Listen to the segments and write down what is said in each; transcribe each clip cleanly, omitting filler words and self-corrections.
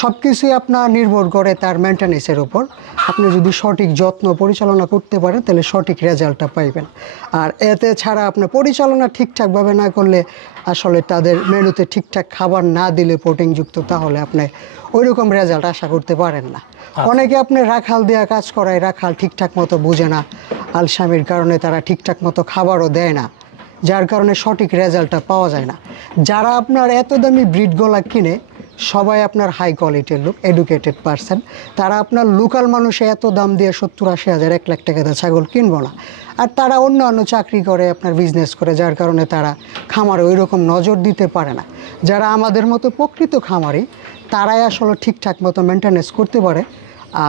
সব কিছুই আপনার নির্ভর করে তার মেনটেন্যান্সের উপর। আপনি যদি সঠিক যত্ন পরিচালনা করতে পারেন তাহলে সঠিক রেজাল্টটা পাইবেন। আর এতে ছাড়া আপনার পরিচালনা ঠিকঠাকভাবে না করলে আসলে তাদের মেনুতে ঠিকঠাক খাবার না দিলে প্রোটিনযুক্ত, তাহলে আপনি ওই রকম রেজাল্ট আশা করতে পারেন না। অনেকে আপনি রাখাল দেওয়া কাজ করায়, রাখাল ঠিকঠাক মতো বুঝে না, আলসামির কারণে তারা ঠিকঠাক মতো খাবারও দেয় না, যার কারণে সঠিক রেজাল্টটা পাওয়া যায় না। যারা আপনার এত দামি ব্রিডগুলা কিনে, সবাই আপনার হাই কোয়ালিটির লোক, এডুকেটেড পারসন, তারা আপনার লোকাল মানুষে এত দাম দিয়ে 70-80 হাজার 1 লাখ টাকা দিয়ে ছাগল কিনবো না। আর তারা অন্য চাকরি করে, আপনার বিজনেস করে, যার কারণে তারা খামারে ওই রকম নজর দিতে পারে না। যারা আমাদের মতো প্রকৃত খামারি, তারাই আসলে ঠিকঠাক মতো মেনটেন্যান্স করতে পারে,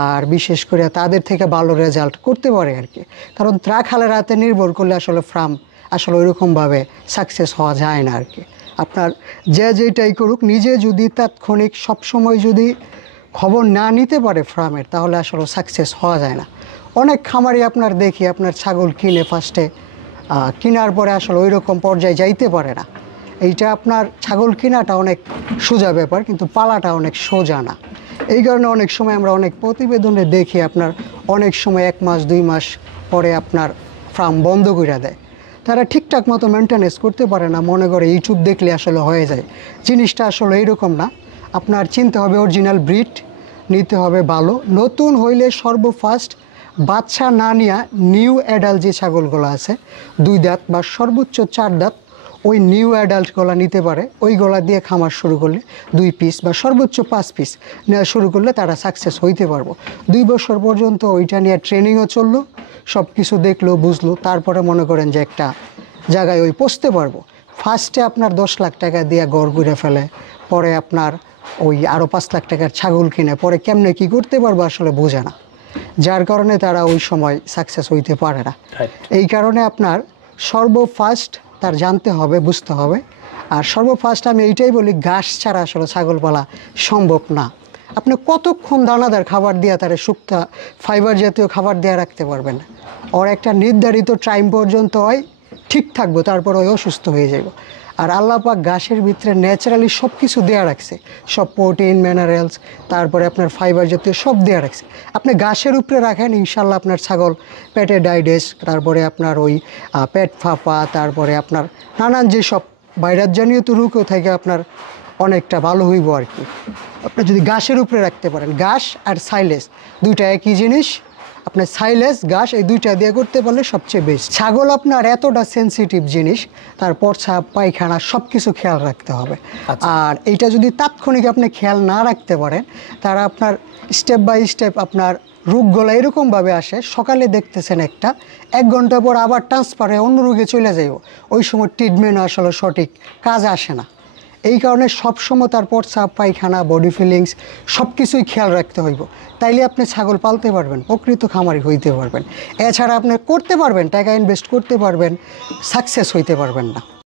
আর বিশেষ করে তাদের থেকে ভালো রেজাল্ট করতে পারে আর কি। কারণ রাখালের হাতে নির্ভর করলে আসলে ফার্ম আসলে ওইরকমভাবে সাকসেস হওয়া যায় না আর কি। আপনার যে যেটাই করুক, নিজে যদি তাৎক্ষণিক সবসময় যদি খবর না নিতে পারে ফার্মের, তাহলে আসলে সাকসেস হওয়া যায় না। অনেক খামারি আপনার দেখি আপনার ছাগল কিনে ফার্স্টে কেনার পরে আসলে ওই রকম পর্যায়ে যাইতে পারে না। এইটা আপনার ছাগল কেনাটা অনেক সোজা ব্যাপার, কিন্তু পালাটা অনেক সোজা না। এই কারণে অনেক সময় আমরা অনেক প্রতিবেদনে দেখি আপনার অনেক সময় 1 মাস 2 মাস পরে আপনার ফার্ম বন্ধ করে দেয়। তারা ঠিকঠাক মতো মেনটেন্যান্স করতে পারে না, মনে করে ইউটিউব দেখলে আসলে হয়ে যায়। জিনিসটা আসলে এইরকম না। আপনার চিনতে হবে অরিজিনাল ব্রিড, নিতে হবে ভালো। নতুন হইলে সর্বফার্স্ট বাচ্চা না নিয়ে নিউ অ্যাডাল্ট যে ছাগলগুলো আছে 2 দাঁত বা সর্বোচ্চ 4 দাঁত, ওই নিউ অ্যাডাল্টগুলো নিতে পারে। ওই গলা দিয়ে খামার শুরু করলে 2 পিস বা সর্বোচ্চ 5 পিস নেওয়া শুরু করলে তারা সাকসেস হইতে পারবো। 2 বছর পর্যন্ত ওইটা নিয়ে ট্রেনিংও চললো, সব কিছু দেখলো বুঝলো, তারপরে মনে করেন যে একটা জায়গায় ওই পৌঁছতে পারবো। ফার্স্টে আপনার 10 লাখ টাকা দিয়ে গড় ঘুরে ফেলে, পরে আপনার ওই আরও 5 লাখ টাকার ছাগল কিনে, পরে কেমনে কি করতে পারবো আসলে বোঝে না, যার কারণে তারা ওই সময় সাকসেস হইতে পারে না। এই কারণে আপনার সর্বফার্স্ট তার জানতে হবে, বুঝতে হবে। আর সর্বফার্স্ট আমি এইটাই বলি, ঘাস ছাড়া আসলে ছাগল পালা সম্ভব না। আপনি কতক্ষণ দানাদার খাবার দিয়ে তারা শুক্তা ফাইবার জাতীয় খাবার দিয়ে রাখতে পারবেন? ওর একটা নির্ধারিত টাইম পর্যন্ত হয় ঠিক থাকবো, তারপর ওই অসুস্থ হয়ে যাব। আর আল্লাহ পাক ঘাসের ভিতরে ন্যাচারালি সব কিছু দেওয়া রাখছে, সব প্রোটিন মিনারেলস, তারপরে আপনার ফাইবার জাতীয় সব দেওয়া রাখছে। আপনি ঘাসের উপরে রাখেন, ইনশাল্লাহ আপনার ছাগল পেটে ডাইডেস, তারপরে আপনার ওই পেট ফাঁপা, তারপরে আপনার নানান যেসব ভাইরাসজনিত রোগও থেকে আপনার অনেকটা ভালো হইব আর কি। আপনি যদি ঘাসের উপরে রাখতে পারেন, ঘাস আর সাইলেজ দুইটা একই জিনিস, আপনার সাইলেজ ঘাস এই দুইটা দিয়ে করতে পারলে সবচেয়ে বেস্ট। ছাগল আপনার এতটা সেন্সিটিভ জিনিস, তার প্রস্রাব পায়খানা সব কিছু খেয়াল রাখতে হবে। আর এইটা যদি তাৎক্ষণিক আপনি খেয়াল না রাখতে পারেন, তারা আপনার স্টেপ বাই স্টেপ আপনার রোগগুলো এরকমভাবে আসে, সকালে দেখতেছেন একটা, 1 ঘন্টা পর আবার ট্রান্সফার হয়ে অন্য রোগে চলে যাইব। ওই সময় ট্রিটমেন্ট আসলে সঠিক কাজ আসে না। এই কারণে সবসময় তার প্রস্রাব পায়খানা বডি ফিলিংস সব কিছুই খেয়াল রাখতে হইব, তাইলে আপনি ছাগল পালতে পারবেন, প্রকৃত খামারি হইতে পারবেন। এছাড়া আপনি করতে পারবেন, টাকা ইনভেস্ট করতে পারবেন, সাকসেস হইতে পারবেন না।